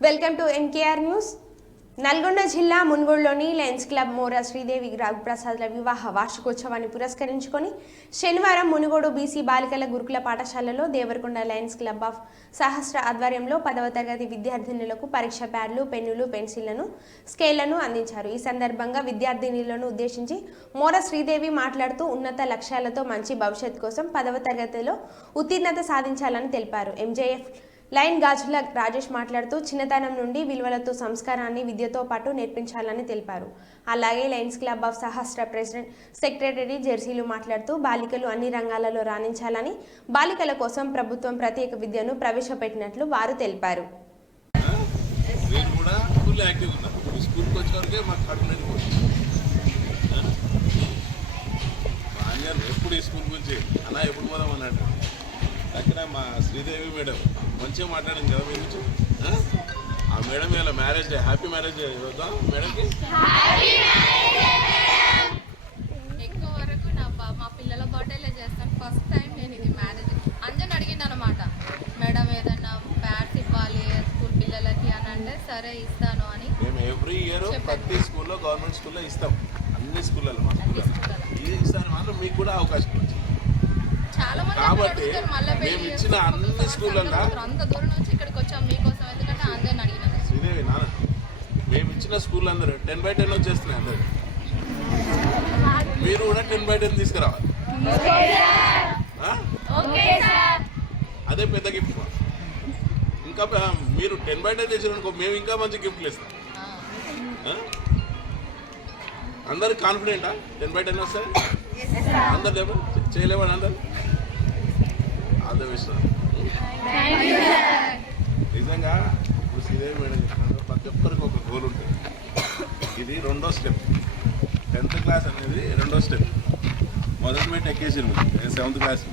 Welcome to NKR news. Nalgonda జిల్లా మున్గోడులోని Lions club మోరా శ్రీదేవి రఘుప్రసాద్ల వివాహ వార్షికోత్సవాన్ని పురస్కరించుకొని శనివారం మునుగోడు బీసీ బాలికల గురుకుల పాఠశాలలో దేవరకొండ లయన్స్ క్లబ్ ఆఫ్ సహస్ర ఆధ్వర్యంలో 10వ తరగతి విద్యార్థినులకు పరీక్ష ప్యాడ్లు, పెన్నులు, పెన్సిళ్లను, స్కేళ్లను అందించారు. ఈ సందర్భంగా విద్యార్థినులను ఉద్దేశించి మోరా శ్రీదేవి మాట్లాడుతూ ఉన్నత లక్ష్యాలతో మంచి భవిష్యత్తు కోసం 10వ తరగతిలో ఉత్తీర్ణత సాధించాలని తెలిపారు. ఎంజేఎఫ్ లైన్ గాజుల రాజేష్ మాట్లాడుతూ చిన్నతనం నుండి విలువలతో సంస్కారాన్ని విద్యతో పాటు నేర్పించాలని తెలిపారు. అలాగే lions club of Sahasra president secretary జెర్సీలు మాట్లాడుతూ బాలికలు అన్ని రంగాలలో రాణించాలని, బాలికల కోసం ప్రభుత్వం ప్రత్యేక విద్యను ప్రవేశపెట్టినట్లు వారు తెలిపారు. అక్కడ మా శ్రీదేవి మేడం మంచిగా మాట్లాడింది కదా మీ నుంచి. ఆ మేడం ఇలా marriage day, happy marriage day చూద్దాం మేడంకి. ఎక్కువ వరకు మా పిల్లల బర్త్డేలే చేస్తాను. ఫస్ట్ టైం నేను ఇది మ్యారేజ్ అంజన్ అడిగింది అనమాట, మేడం ఏదన్నా ప్యాడ్స్ ఇవ్వాలి స్కూల్ పిల్లలకి అని అంటే సరే ఇస్తాను అని. మేము ఎవ్రీ ఇయర్ ప్రతి స్కూల్లో, గవర్నమెంట్ స్కూల్లో ఇస్తాం, అన్ని స్కూళ్ళలో ఈసారి మాత్రం మీకు కూడా అవకాశం వచ్చింది కాబట్టి మేము ఇచ్చిన అన్ని స్కూళ్ళల్లో అంత దూరం నుంచి ఇక్కడికి వచ్చాం మీకోసం, ఎందుకంటే అంజన్ అడిగిన శ్రీదేవి నాన్న మేము ఇచ్చిన స్కూల్ అందరూ 10/10 వచ్చేస్తున్నాయి. అందరు మీరు కూడా 10/10 తీసుకురావాలి. అదే పెద్ద గిఫ్ట్. ఇంకా మీరు 10/10 చేసిననుకో మేము ఇంకా మంచి గిఫ్ట్లు ఇస్తాం. అందరు కాన్ఫిడెంటా 10/10 వస్తాయి? అందరు లేవు చేయలేమని అందరు ఆల్ ద బెస్ట్. నిజంగా ఇప్పుడు శ్రీదేవి మేడం ప్రతి ఒక్కరికి ఒక గోల్ ఉంటుంది. ఇది రెండో స్టెప్. 10th క్లాస్ అనేది రెండో స్టెప్. మొదటి మీద ఎక్కేసింది 7th క్లాస్,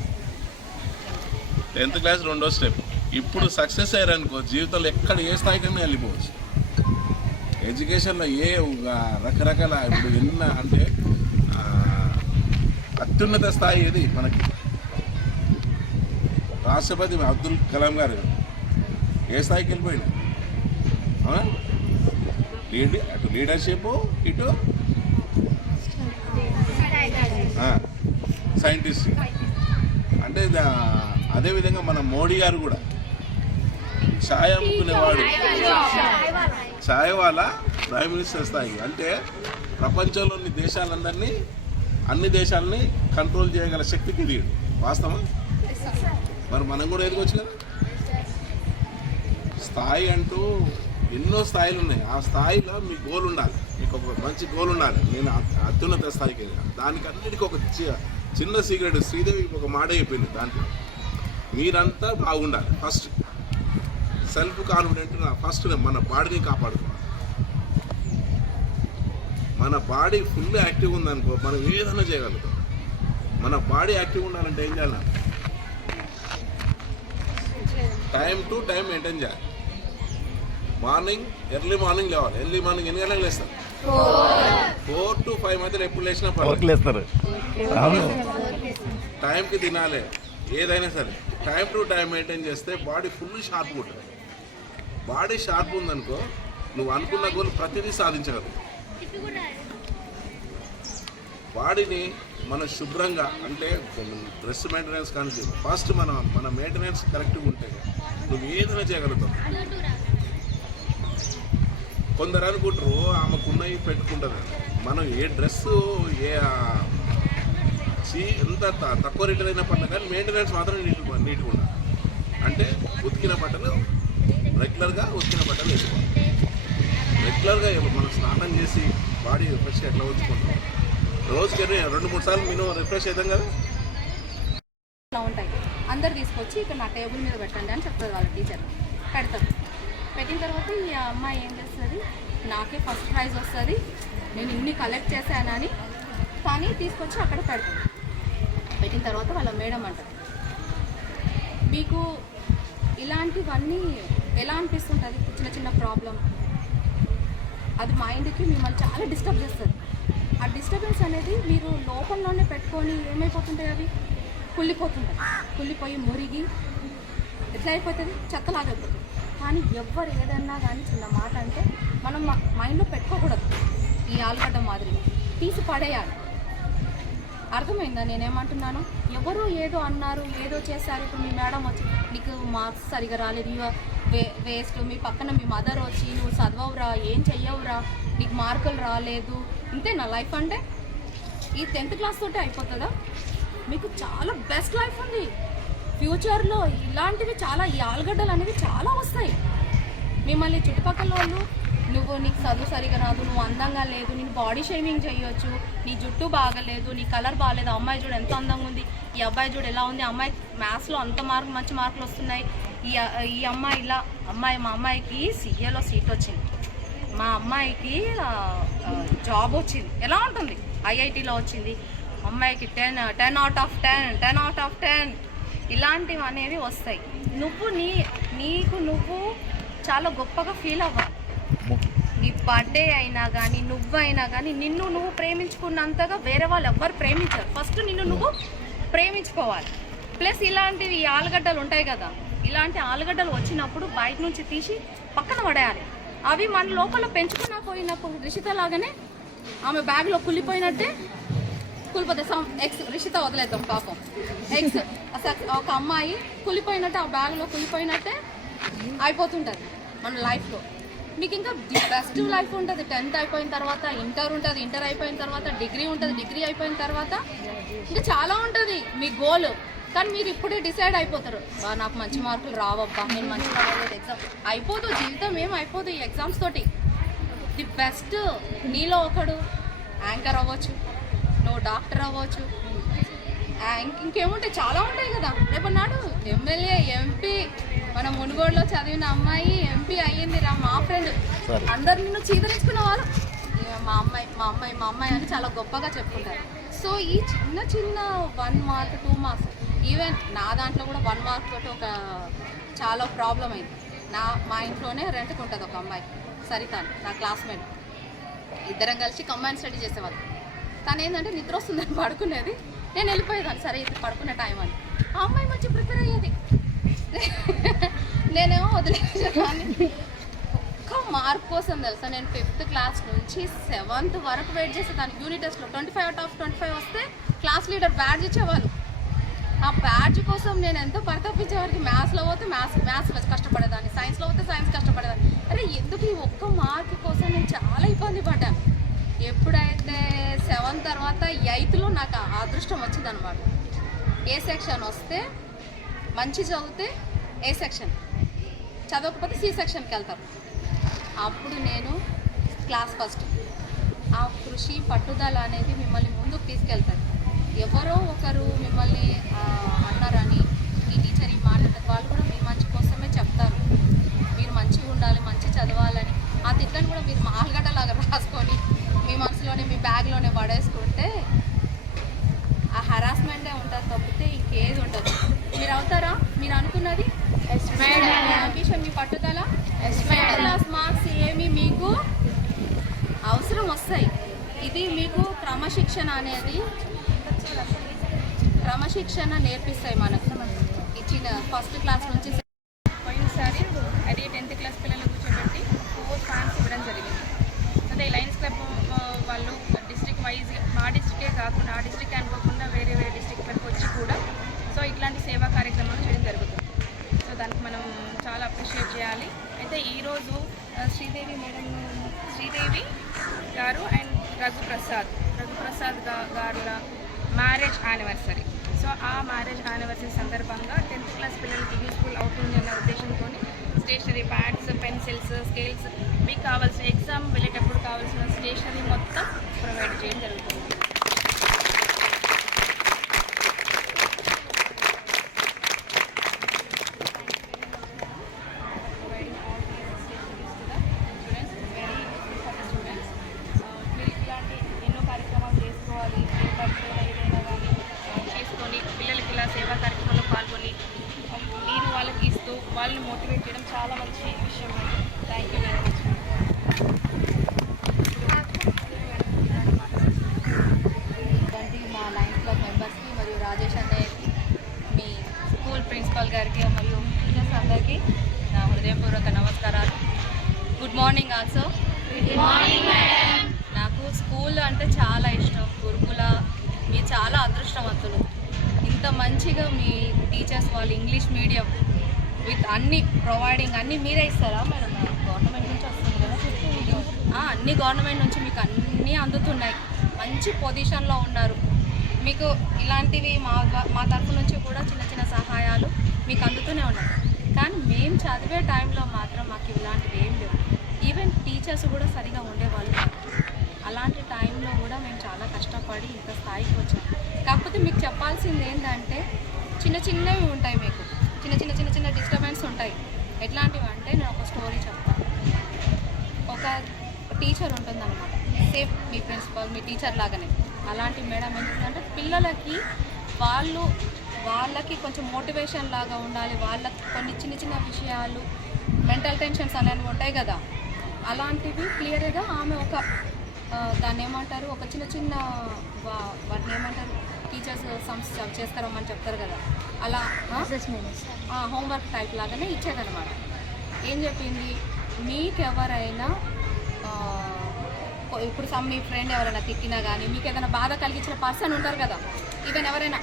10th క్లాస్ రెండో స్టెప్. ఇప్పుడు సక్సెస్ అయ్యారనుకో జీవితంలో ఎక్కడ ఏ స్థాయికైనా వెళ్ళిపోవచ్చు. ఎడ్యుకేషన్లో రకరకాల ఇప్పుడు ఎన్న అంటే అత్యున్నత స్థాయి ఏది మనకి రాష్ట్రపతి అబ్దుల్ కలాం గారు ఏ స్థాయికి వెళ్ళిపోయినా అటు లీడర్షిప్, ఇటు సైంటిస్ట్. అంటే అదేవిధంగా మన మోడీ గారు కూడా ఛాయ్ అమ్ముకునేవాడు, ఛాయ్ వాళ్ళ ప్రైమ్ మినిస్టర్ స్థాయి. అంటే ప్రపంచంలోని దేశాలందరినీ, అన్ని దేశాలని కంట్రోల్ చేయగల శక్తికి లీడు. వాస్తవం. మరి మనం కూడా ఎదుగొచ్చు కదా. స్థాయి అంటూ ఎన్నో స్థాయిలు ఉన్నాయి. ఆ స్థాయిలో మీ గోల్ ఉండాలి, మీకు ఒక మంచి గోల్ ఉండాలి. నేను అత్యున్నత స్థాయికి వెళ్ళాను. దానికి అన్నిటికీ ఒక చిన్న సీక్రెట్ శ్రీదేవి ఒక మాట చెప్పింది. దాంట్లో మీరంతా బాగుండాలి. First self confident. ఫస్ట్ మన బాడీని కాపాడుకోవాలి. మన బాడీ ఫుల్ యాక్టివ్ ఉందనుకో మనం ఏదైనా చేయగలుగుతాం. మన బాడీ యాక్టివ్ ఉండాలంటే ఏం చేయాలి? టైం టు టైం మెయింటైన్ చేయాలి. ఎర్లీ మార్నింగ్ లేవాలి. ఎర్లీ మార్నింగ్ ఎన్ని గంటలకు లేస్తారు? 4 to 5 మధ్యలో ఎప్పుడు లేచినా పర్లేదు. టైంకి తినాలి. ఏదైనా సరే టైం టు టైం మెయింటైన్ చేస్తే బాడీ ఫుల్ షార్ప్ ఉంటుంది. బాడీ షార్ప్ ఉందనుకో నువ్వు అనుకున్న గోల్ ప్రతిదీ సాధించగలవు. బాడీని మన శుభ్రంగా అంటే డ్రెస్ మెయింటెనెన్స్ కానీ ఫస్ట్ మన మెయింటెనెన్స్ కరెక్ట్గా ఉంటే నువ్వు ఏదైనా చేయగలుగుతావు. కొందరు అనుకుంటారు ఆమెకున్నవి పెట్టుకుంటుంది. మనం ఏ డ్రెస్సు ఎంత తక్కువ రేట్లు అయినా పడినా కానీ మెయింటెనెన్స్ మాత్రం నీట్గా ఉండాలి. అంటే ఉతికిన బట్టలు రెగ్యులర్గా వేసుకోవాలి. రెగ్యులర్గా మనం స్నానం చేసి బాడీ ఫ్రెష్గా ఎట్లా ఉంచుకుంటాం. రోజుకి 2-3 సార్లు మినిమం రిఫ్రెష్ అవుతాం కదా. ఉంటాయి అందరు తీసుకొచ్చి ఇక్కడ నా టేబుల్ మీద పెట్టండి అని చెప్తుంది వాళ్ళ టీచర్. పెడతారు. పెట్టిన తర్వాత ఈ అమ్మాయి ఏం చేస్తుంది, నాకే ఫస్ట్ ప్రైజ్ వస్తుంది, నేను ఇన్ని కలెక్ట్ చేశానని కానీ తీసుకొచ్చి అక్కడ పెడతాను. పెట్టిన తర్వాత వాళ్ళ మేడం అంటారు, మీకు ఇలాంటివన్నీ ఎలా అనిపిస్తుంటుంది? చిన్న చిన్న ప్రాబ్లం అది మైండ్కి మిమ్మల్ని చాలా డిస్టర్బ్ చేస్తుంది. ఆ డిస్టర్బెన్స్ అనేది మీరు లోపలలోనే పెట్టుకొని ఏమైపోతుంటాయి, అవి కుళ్ళిపోతుంటాయి. కుళ్ళిపోయి మురిగి ఎట్లా అయిపోతుంది, చెత్తలాగా అయిపోతుంది. కానీ ఎవ్వరు ఏదన్నా కానీ చిన్న మాట అంటే మనం మైండ్లో పెట్టుకోకూడదు. ఈ ఆలుగడ్డ మాదిరిగా తీసి పడేయాలి. అర్థమైందా నేనేమంటున్నాను? ఎవరు ఏదో అన్నారు, ఏదో చేశారు. ఇప్పుడు మీ మేడం వచ్చి నీకు మార్క్స్ సరిగా రాలేదు, వేస్ట్. మీ పక్కన మీ మదర్ వచ్చి నువ్వు చదవవురా, ఏం చెయ్యవురా, నీకు మార్కులు రాలేదు, ఇంతే నా లైఫ్ అంటే? ఈ 10th క్లాస్ తోటే అయిపోతుందా? మీకు చాలా బెస్ట్ లైఫ్ ఉంది ఫ్యూచర్లో. ఇలాంటివి చాలా, ఈ ఆలుగడ్డలు అనేవి చాలా వస్తాయి. మిమ్మల్ని చుట్టుపక్కల వాళ్ళు నీకు చదువు సరిగా రాదు, నువ్వు అందంగా లేదు, నేను బాడీ షేమింగ్ చేయొచ్చు, నీ జుట్టు బాగలేదు, నీ కలర్ బాగాలేదు, అమ్మాయి చూడు ఎంత అందంగా ఉంది, ఈ అబ్బాయి చూడు ఎలా ఉంది, అమ్మాయి మ్యాథ్స్లో అంత మంచి మార్కులు వస్తున్నాయి, ఈ అమ్మాయి ఇలా. మా అమ్మాయికి సిఏలో సీట్ వచ్చింది, మా అమ్మాయికి జాబ్ వచ్చింది, ఎలా ఉంటుంది? ఐఐటీలో వచ్చింది, అమ్మాయికి 10 out of 10 ఇలాంటివి అనేవి వస్తాయి. నీకు నువ్వు చాలా గొప్పగా ఫీల్ అవ్వాలి. నీ బర్త్డే అయినా కానీ, నువ్వైనా కానీ, నిన్ను నువ్వు ప్రేమించుకున్నంతగా వేరే వాళ్ళు ఎవ్వరు ప్రేమించారు. ఫస్ట్ నిన్ను నువ్వు ప్రేమించుకోవాలి. ప్లస్ ఇలాంటివి ఆలుగడ్డలు ఉంటాయి కదా, ఇలాంటి ఆలుగడ్డలు వచ్చినప్పుడు బయట నుంచి తీసి పక్కన పడేయాలి. అవి మన లోపల పెంచుకున్నా పోయినప్పుడు రిషిత లాగానే ఆమె బ్యాగ్లో కుళ్ళిపోయినట్టే కూలిపోతే రిషిత వదిలేద్దాం పాపం. ఒక అమ్మాయి కులిపోయినట్టే, ఆ బ్యాగ్లో కులిపోయినట్టే అయిపోతుంటుంది మన లైఫ్లో. మీకు ఇంకా బెస్ట్ లైఫ్ ఉంటుంది. 10th అయిపోయిన తర్వాత ఇంటర్ ఉంటుంది, ఇంటర్ అయిపోయిన తర్వాత డిగ్రీ ఉంటుంది, డిగ్రీ అయిపోయిన తర్వాత ఇంకా చాలా ఉంటుంది మీ గోల్. కానీ మీరు ఇప్పుడే డిసైడ్ అయిపోతారు, నాకు మంచి మార్కులు రావబ్బా, నేను మంచిగా రాలేదు, ఎగ్జామ్ అయిపోదు, జీవితం ఏం అయిపోదు ఈ ఎగ్జామ్స్ తోటి. ది బెస్ట్ నీలో ఒకడు యాంకర్ అవ్వచ్చు, నువ్వు డాక్టర్ అవ్వచ్చు, ఇంకేముంటాయి, చాలా ఉంటాయి కదా. రేపన్నాడు ఎమ్మెల్యే, ఎంపీ, మన మునుగోడులో చదివిన అమ్మాయి ఎంపీ అయ్యిందిరా, మా ఫ్రెండ్ అందరు నిన్ను చీదరించుకున్న వాళ్ళు మా అమ్మాయి అని చాలా గొప్పగా చెప్పుకుంటారు. సో ఈ చిన్న 1 మార్క్ 2 మార్క్స్, ఈవెన్ నా దాంట్లో కూడా 1 మార్క్ తోటి ఒక చాలా ప్రాబ్లం అయింది. మా ఇంట్లోనే రెంట్కి ఉంటుంది ఒక అమ్మాయి, సరిత, నా క్లాస్మేట్. ఇద్దరం కలిసి కంబైన్ స్టడీ చేసేవాళ్ళు. తను ఏంటంటే నిద్ర వస్తుందని పడుకునేది, నేను వెళ్ళిపోయేదాన్ని, సరే ఇది పడుకునే టైం అని. ఆ అమ్మాయి మంచి ప్రిపేర్ అయ్యేది, నేనేమో వదిలేసేదాన్ని. ఒక్క మార్క్ కోసం తెలుసా నేను 5th క్లాస్ నుంచి 7th వరకు వెయిట్ చేసేదాన్ని. యూనిట్ టెస్ట్లో 25 out of 25 వస్తే క్లాస్ లీడర్ బ్యాడ్జ్ ఇచ్చేవాళ్ళు. ఆ బ్యాడ్జ్ కోసం నేను ఎంతో పరితపించేవారికి. మ్యాథ్స్లో పోతే మ్యాథ్స్ కష్టపడేదాన్ని, సైన్స్లో పోతే సైన్స్ కష్టపడేదాన్ని. అరే ఎందుకు ఈ ఒక్క మార్క్ కోసం నేను చాలా ఇబ్బంది పడ్డాను. ఎప్పుడైతే 7th తర్వాత 8thలో నాకు అదృష్టం వచ్చిందనమాట. ఏ సెక్షన్ వస్తే మంచి చదివితే ఏ సెక్షన్, చదవకపోతే సి సెక్షన్కి వెళ్తారు. అప్పుడు నేను క్లాస్ ఫస్ట్. ఆ కృషి పట్టుదల అనేది మిమ్మల్ని ముందుకు తీసుకెళ్తారు. ఎవరో ఒకరు మిమ్మల్ని అన్నారని ఈ టీచర్ ఈ మాట, వాళ్ళు కూడా మీ మంచి కోసమే చెప్తారు. మీరు మంచిగా ఉండాలి, మంచి చదవాలని. ఆ తిట్లను కూడా మీరు ఆలుగడ్డలాగా రాసుకొని మీ మనసులోనే, మీ బ్యాగ్లోనే పడేసుకుంటే ఆ హరాస్మెంటే ఉంటుంది తప్పితే ఇంకేది ఉంటుంది. మీరు అవుతారా? మీరు అనుకున్నది అంబిషన్, మీ పట్టుదల, క్లాస్ మార్క్స్ ఏమి మీకు అవసరం వస్తాయి. ఇది మీకు క్రమశిక్షణ నేర్పిస్తాయి మనకు. ఇచ్చిన ఫస్ట్ క్లాస్ నుంచి పోయినసారి అది 10th క్లాస్ పిల్లలు కూర్చోబెట్టి 4 ఫ్యాన్స్ ఇవ్వడం జరిగింది. అదే లయన్స్ క్లబ్ వాళ్ళు డిస్ట్రిక్ట్ వైజ్, మా డిస్ట్రిక్టే కాకుండా ఆ డిస్ట్రిక్ట్ అనుకోకుండా వేరే డిస్ట్రిక్ట్లకు వచ్చి కూడా సో ఇట్లాంటి సేవా కార్యక్రమాలు చేయడం జరుగుతుంది. సో దానికి మనం చాలా అప్రిషియేట్ చేయాలి. అయితే ఈరోజు శ్రీదేవి గారు అండ్ రఘుప్రసాద్ గారుల మ్యారేజ్ యానివర్సరీ. సో ఆ మ్యారేజ్ యానివర్సరీ సందర్భంగా 10th క్లాస్ పిల్లలకి యూస్ఫుల్ అవుతుంది అనే ఉద్దేశంతో స్టేషనరీ, ప్యాడ్స్, పెన్సిల్స్, స్కేల్స్, మీకు కావాల్సిన ఎగ్జామ్ వెళ్ళేటప్పుడు కావాల్సిన స్టేషనరీ మొత్తం ప్రొవైడ్ చేయడం జరుగుతుంది. సేవా కార్యక్రమంలో పాల్గొని మీరు వాళ్ళకి ఇస్తూ వాళ్ళని మోటివేట్ చేయడం చాలా మంచి విషయం. Thank you very much. ఇలాంటి మా లయన్స్ క్లబ్ మెంబర్స్కి మరియు రాజేష్ అన్నయ్యకి, మీ స్కూల్ ప్రిన్సిపాల్ గారికి మరియు టీచర్స్ అందరికీ నా హృదయపూర్వక మార్నింగ్ ఆల్సో. నాకు స్కూల్ అంటే చాలా ఇష్టం. గురుకుల మీరు చాలా అదృష్టవంతులు. ఇంత మంచిగా మీ టీచర్స్ వాళ్ళు ఇంగ్లీష్ మీడియం విత్ అన్ని ప్రొవైడింగ్ అన్నీ మీరే ఇస్తారా మేడం? గవర్నమెంట్ నుంచి వస్తుంది కదా, అన్ని గవర్నమెంట్ నుంచి మీకు అన్నీ అందుతున్నాయి. మంచి పొజిషన్లో ఉన్నారు. మీకు ఇలాంటివి మా తరఫు నుంచి కూడా చిన్న చిన్న సహాయాలు మీకు అందుతూనే ఉన్నాయి. కానీ మేము చదివే టైంలో మాత్రం మాకు ఇలాంటివి ఏం లేవు. ఈవెన్ టీచర్స్ కూడా సరిగా ఉండేవాళ్ళు కాదు. అలాంటి టైంలో కూడా మేము చాలా కష్టపడి ఇంత స్థాయికి వచ్చాము. కాకపోతే మీకు చెప్పాల్సింది ఏంటంటే చిన్న చిన్నవి ఉంటాయి, మీకు చిన్న చిన్న డిస్టర్బెన్స్ ఉంటాయి. ఎట్లాంటివి అంటే నేను ఒక స్టోరీ చెప్తాను. ఒక టీచర్ ఉంటుందన్నమాట, సేమ్ మీ ప్రిన్సిపల్ మీ టీచర్ లాగానే. అలాంటి మేడం ఏం చేస్తుందంటే పిల్లలకి వాళ్ళకి కొంచెం మోటివేషన్ లాగా ఉండాలి. వాళ్ళకి కొన్ని చిన్న చిన్న విషయాలు మెంటల్ టెన్షన్స్ అనేవి ఉంటాయి కదా, అలాంటివి క్లియర్గా ఆమె ఒక దాన్ని ఏమంటారు, ఒక చిన్న వాటిని ఏమంటారు, టీచర్స్ సంస్థ చేసుకురమ్మని చెప్తారు కదా, అలా హోంవర్క్ టైప్ లాగానే ఇచ్చేదన్నమాట. ఏం చెప్పింది, మీకెవరైనా ఇప్పుడు మీ ఫ్రెండ్ ఎవరైనా తిట్టినా కానీ, మీకు ఏదైనా బాధ కలిగించిన పర్సన్ ఉంటారు కదా, ఈవెన్ ఎవరైనా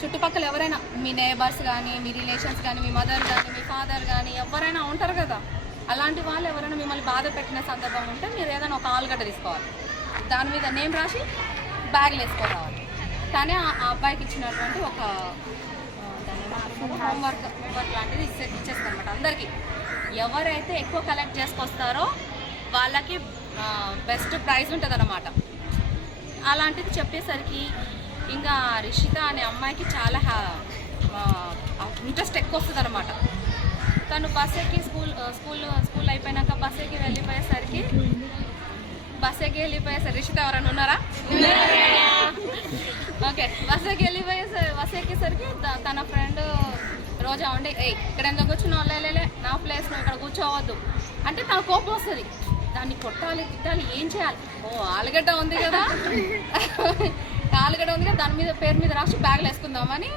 చుట్టుపక్కల ఎవరైనా మీ నేబర్స్ కానీ, మీ రిలేషన్స్ కానీ, మీ మదర్ కానీ, మీ ఫాదర్ కానీ ఎవరైనా ఉంటారు కదా, అలాంటి వాళ్ళు ఎవరైనా మిమ్మల్ని బాధ పెట్టిన సందర్భం ఉంటే మీరు ఏదైనా ఒక ఆలుగడ్డ తీసుకోవాలి, దాని మీద నేమ్ రాసి బ్యాగ్లు వేసుకోవాలి. కానీ ఆ అబ్బాయికి ఇచ్చినటువంటి ఒక హోంవర్క్ లాంటిది ఇచ్చేస్తుంది అనమాట అందరికీ. ఎవరైతే ఎక్కువ కలెక్ట్ చేసుకొస్తారో వాళ్ళకి బెస్ట్ ప్రైజ్ ఉంటుంది అన్నమాట. అలాంటిది చెప్పేసరికి ఇంకా రిషిత అనే అమ్మాయికి చాలా ఇంట్రెస్ట్ ఎక్కువ వస్తుంది అనమాట. తను బస్ ఎక్కి స్కూల్ అయిపోయినాక బస్ ఎక్కి వెళ్ళిపోయేసరికి రిషిత ఎవరైనా ఉన్నారా? ఓకే, బస్ ఎక్కేసరికి తన ఫ్రెండ్ రోజా ఉండి, ఇక్కడ ఎందుకు కూర్చున్నావు, లేలే నా ప్లేస్ నువ్వు ఇక్కడ కూర్చోవద్దు అంటే తన కోపం వస్తుంది. దాన్ని కొట్టాలి, తిట్టాలి, ఏం చేయాలి? ఆలుగడ్డ ఉంది కదా దాని మీద పేరు మీద రాసి బ్యాగ్లు వేసుకుందామని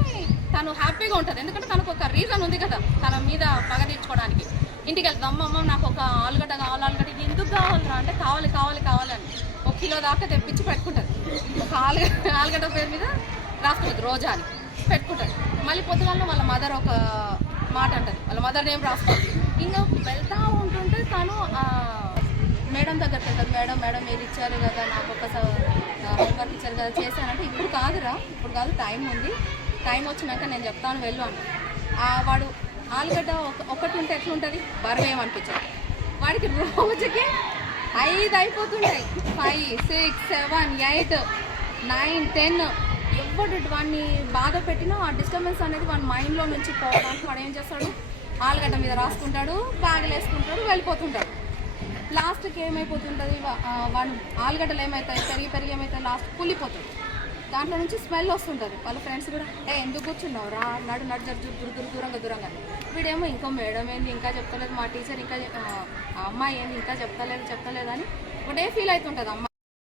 తను హ్యాపీగా ఉంటుంది. ఎందుకంటే తనకు ఒక రీజన్ ఉంది కదా తన మీద పగ తీర్చుకోవడానికి. ఇంటికి వెళ్తాం, అమ్మమ్మ నాకు ఒక ఆలుగడ్డ ఎందుకు కావాలరా అంటే కావాలని 1 కిలో దాకా తెప్పించి పెట్టుకుంటుంది. ఒక ఆలుగడ్డ పేరు మీద రాసుకుంటుంది, రోజా అని పెట్టుకుంటుంది. మళ్ళీ పొద్దుగాల వాళ్ళ మదర్ ఒక మాట అంటుంది, వాళ్ళ మదర్ నేమ్ రాసుకోవాలి. ఇంకా వెళ్తూ ఉంటుంటే తను మేడం దగ్గరికి వెళ్తారు. మేడం మీరు ఇచ్చారు కదా, నాకు ఒక హోంవర్క్ ఇచ్చారు కదా, చేశానంటే ఇప్పుడు కాదు, టైం ఉంది, టైం వచ్చినాక నేను చెప్తాను వెళ్ళు అని. వాడు ఆలుగడ్డ ఒకటి ఉంటే ఎట్లుంటుంది, బరువు ఏమనిపించాడు. వాడికి రోజుకి 5 అయిపోతుంటాయి, 5, 6, 7, 8, 9, 10. ఎవడు వాడిని బాధ పెట్టినా ఆ డిస్టర్బెన్స్ అనేది వాడి మైండ్లో నుంచి పోవడానికి వాడు ఏం చేస్తాడు, ఆలుగడ్డ మీద రాసుకుంటాడు, బ్యాగులు వేసుకుంటాడు, వెళ్ళిపోతుంటాడు. లాస్ట్కి ఏమైపోతుంటుంది, వాడు ఆలుగడ్డలు ఏమవుతాయి, పెరిగి ఏమవుతాయి, లాస్ట్ కుళ్ళిపోతుంది. దాంట్లో నుంచి స్మెల్ వస్తుంటుంది. వాళ్ళ ఫ్రెండ్స్ కూడా ఎందుకు కూర్చున్నావు రా, నడు దూరంగా. వీడేమో ఇంకో మేడం ఏంది ఇంకా చెప్తలేదు, మా టీచర్ ఇంకా ఆ అమ్మాయి ఏంది ఇంకా చెప్తలేదు అని ఒకటే ఫీల్ అవుతుంటుంది అమ్మాయి.